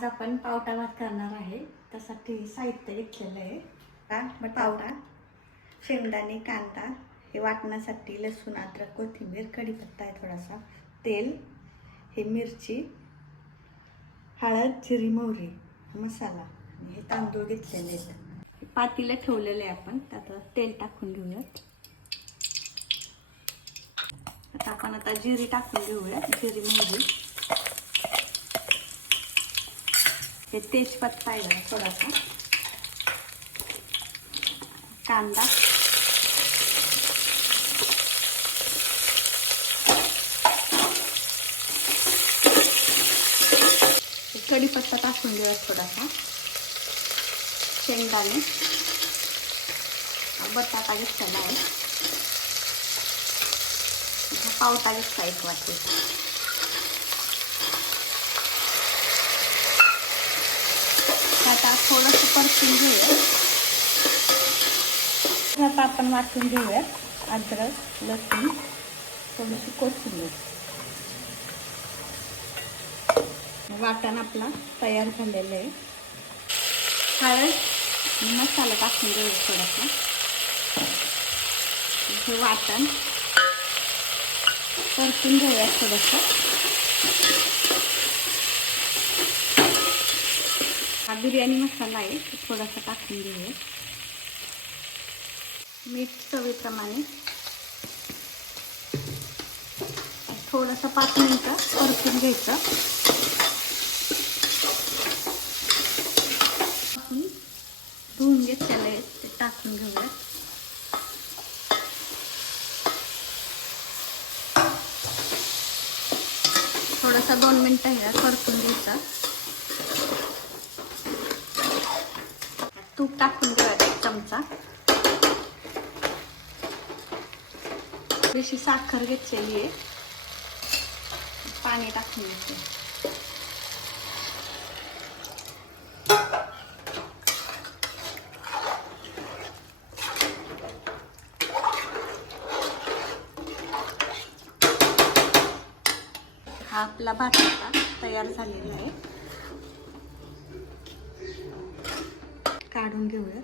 आज आपण पावटा भात करणार आहे. त्यासाठी साहित्य घेतलेलं आहे. का? पावटा शेंगदाणे कांदा हे वाटण्यासाठी लसूण अद्रक कोथिंबीर कढीपत्ता आहे थोडासा तेल हे मिरची हळद जिरी मोहरी मसाला आणि हे तांदूळ घेतलेले आहेत. पातीला ठेवलेले आहे आपण. त्यात तेल टाकून घेऊयात. आता आपण आता जिरी टाकून घेऊया जिरी मोहरी. हे तेजपत्ता आहे जरा थोडासा. कांदा. हे कढीपत्ता टाकून देऊया थोडासा. शेंगदाणे. बटाटा घेतलेला आहे. पावटा घेतला एक वाटते आता थोडंसं परतून घेऊया आता आपण वाटून घेऊया अद्रक लसूण थोडीशी कोथिंबीर. वाटण आपला तयार झालेलं आहे. हळद मसाला टाकून घेऊया थोडासा. हे वाटण परतून घेऊया थोडंसं हा बिर्याणी मसाला आहे तो थोडासा टाकून घेऊया. मीठ चवीप्रमाणे. थोडंसं पाच मिनटं परतून घ्यायचं. धुवून घेतलेलं आहे ते टाकून घेऊया. थोडासा दोन मिनटं ह्या परतून घ्यायचा. तूप टाकून घेऊयात एक चमचा. थोडीशी साखर घेतलेली आहे. पाणी टाकून घेते. हा आपला भात तयार झालेला आहे. काढून घेऊया